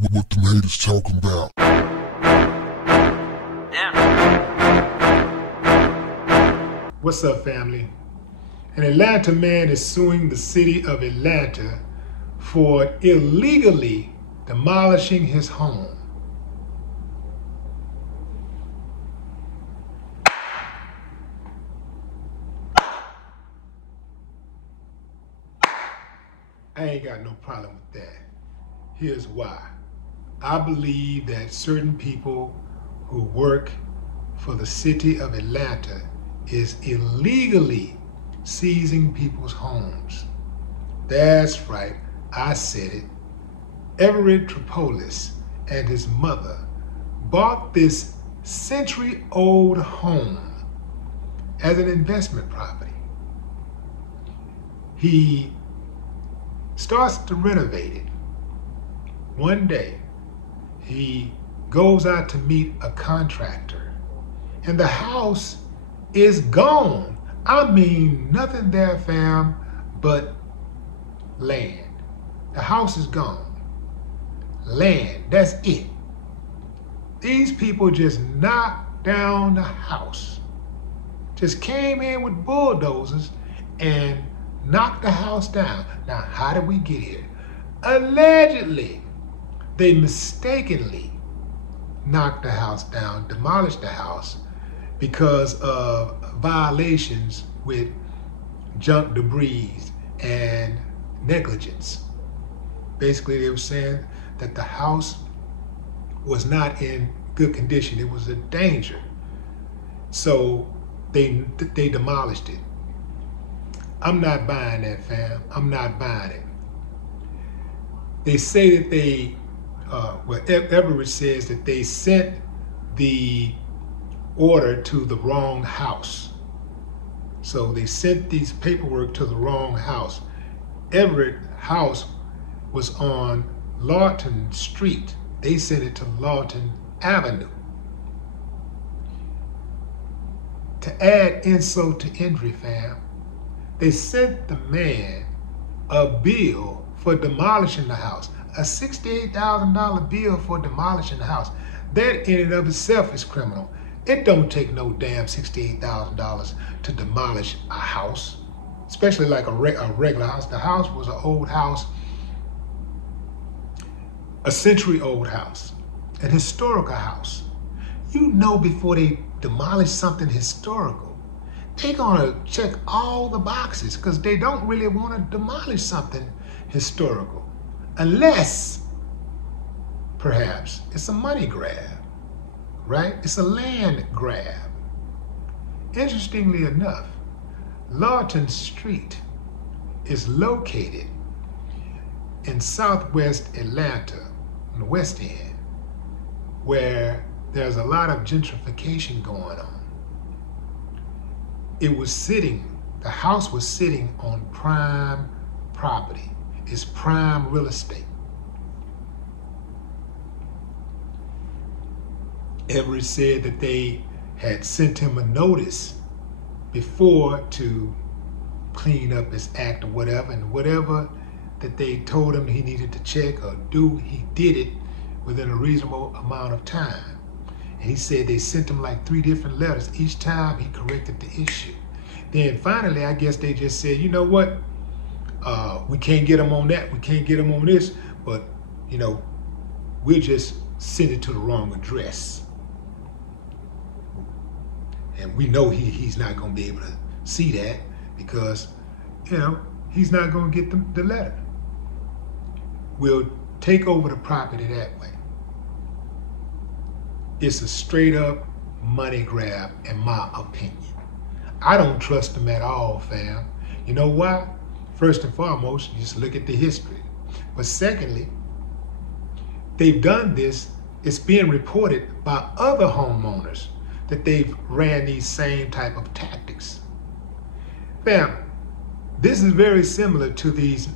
What the haters talking about? What's up, family? An Atlanta man is suing the city of Atlanta for illegally demolishing his home. I ain't got no problem with that. Here's why. I believe that certain people who work for the city of Atlanta is illegally seizing people's homes. That's right, I said it. Everett Tripolis and his mother bought this century-old home as an investment property. He starts to renovate it. One day, he goes out to meet a contractor, and the house is gone. I mean, nothing there, fam, but land. The house is gone. Land, that's it. These people just knocked down the house. Just came in with bulldozers and knocked the house down. Now, how did we get here? Allegedly, they mistakenly knocked the house down, demolished the house because of violations with junk debris and negligence. Basically, they were saying that the house was not in good condition. It was a danger. So they demolished it. I'm not buying that, fam. I'm not buying it. They say that they, Everett says that they sent the order to the wrong house. So they sent these paperwork to the wrong house. Everett house was on Lawton Street. They sent it to Lawton Avenue. To add insult to injury, fam, they sent the man a bill for demolishing the house, a $68,000 bill for demolishing the house. That in and of itself is criminal. It don't take no damn $68,000 to demolish a house, especially like a regular house. The house was an old house, a century-old house, an historical house. You know, before they demolish something historical, they're gonna check all the boxes because they don't really want to demolish something historical unless perhaps it's a money grab, right? It's a land grab. Interestingly enough, Lawton Street is located in southwest Atlanta, on the West End, where there's a lot of gentrification going on. The house was sitting on prime property. It's prime real estate. Everett said that they had sent him a notice before to clean up his act or whatever, and whatever that they told him he needed to check or do, he did it within a reasonable amount of time. And he said they sent him like 3 different letters. Each time he corrected the issue. Then finally, I guess they just said, you know what? We can't get him on that. We can't get him on this. But, you know, we'll just send it to the wrong address. And we know he's not going to be able to see that because, you know, he's not going to get the letter. We'll take over the property that way. It's a straight up money grab, in my opinion. I don't trust them at all, fam. You know why? First and foremost, just look at the history. But secondly, they've done this, it's being reported by other homeowners that they've ran these same type of tactics. Fam, this is very similar to these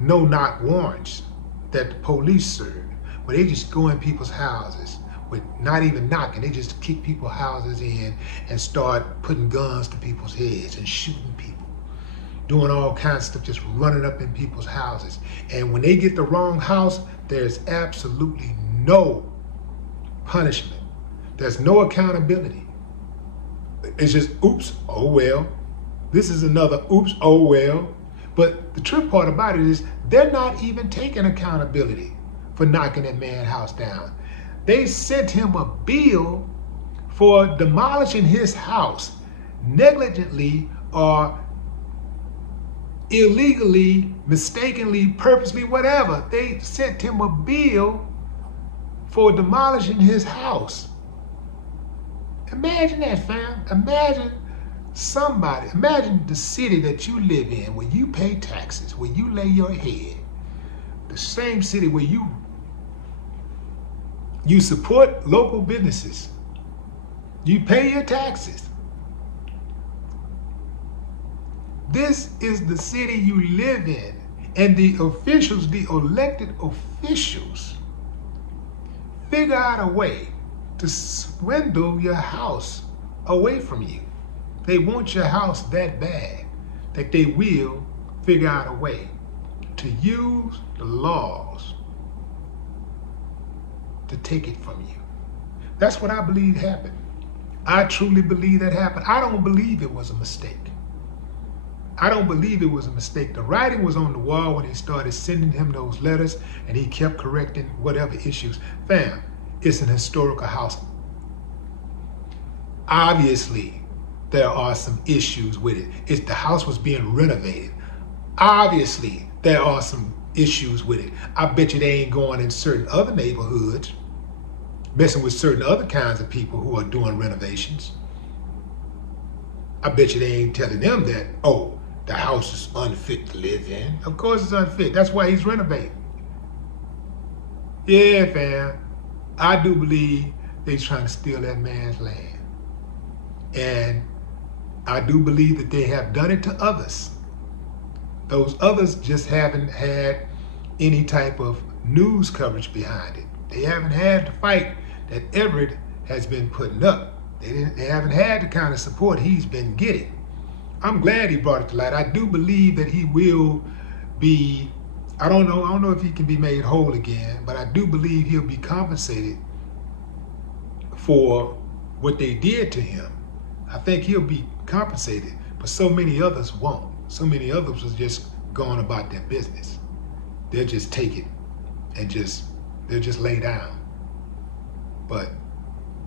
no-knock warrants that the police serve, where they just go in people's houses with not even knocking. They just kick people's houses in and start putting guns to people's heads and shooting people, doing all kinds of stuff, just running up in people's houses. And when they get the wrong house, there's absolutely no punishment. There's no accountability. It's just, oops, oh well. This is another oops, oh well. But the trip part about it is they're not even taking accountability for knocking that man's house down. They sent him a bill for demolishing his house negligently or illegally, mistakenly, purposely, whatever. They sent him a bill for demolishing his house. Imagine that, fam. Imagine the city that you live in, where you pay taxes, where you lay your head. The same city where you support local businesses. You pay your taxes. This is the city you live in. And the officials, the elected officials, figure out a way to swindle your house away from you. They want your house that bad that they will figure out a way to use the laws to take it from you. That's what I believe happened. I truly believe that happened. I don't believe it was a mistake. I don't believe it was a mistake. The writing was on the wall when he started sending him those letters, and he kept correcting whatever issues. Fam, it's an historical house. Obviously, there are some issues with it. The house was being renovated. Obviously, there are some issues with it. I bet you they ain't going in certain other neighborhoods, messing with certain other kinds of people who are doing renovations. I bet you they ain't telling them that, oh, the house is unfit to live in. Of course it's unfit. That's why he's renovating. Yeah, fam. I do believe they're trying to steal that man's land. And I do believe that they have done it to others. Those others just haven't had any type of news coverage behind it. They haven't had the fight that Everett has been putting up. They haven't had the kind of support he's been getting. I'm glad he brought it to light. I do believe that he will be, I don't know if he can be made whole again, but I do believe he'll be compensated for what they did to him. I think he'll be compensated, but so many others won't. So many others was just going about their business. They'll just take it and they'll just lay down. But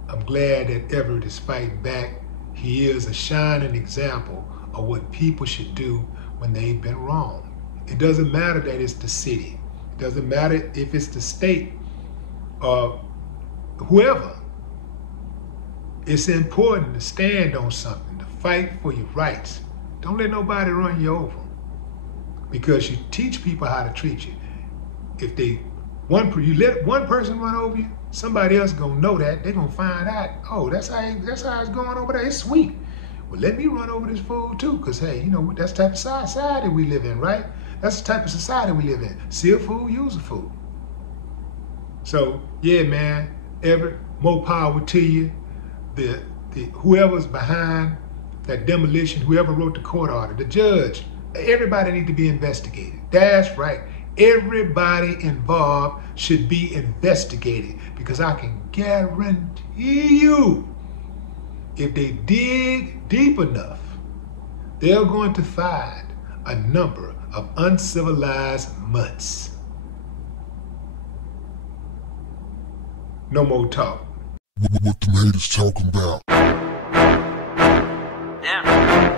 I'm glad that Everett is fighting back. He is a shining example of what people should do when they've been wrong. It doesn't matter that it's the city. It doesn't matter if it's the state or whoever. It's important to stand on something, to fight for your rights. Don't let nobody run you over, because you teach people how to treat you. If you let one person run over you, somebody else gonna know that. They're gonna find out, oh, that's how it's going over there. It's sweet. Well, let me run over this fool too, because hey, that's the type of society we live in, right? That's the type of society we live in. See a fool, use a fool. So yeah, man, Everett, more power to you. Whoever's behind that demolition, whoever wrote the court order, the judge, everybody need to be investigated. That's right. Everybody involved should be investigated, because I can guarantee you, if they dig deep enough, they're going to find a number of uncivilized mutts. No more talk. What the haters talking about? Yeah.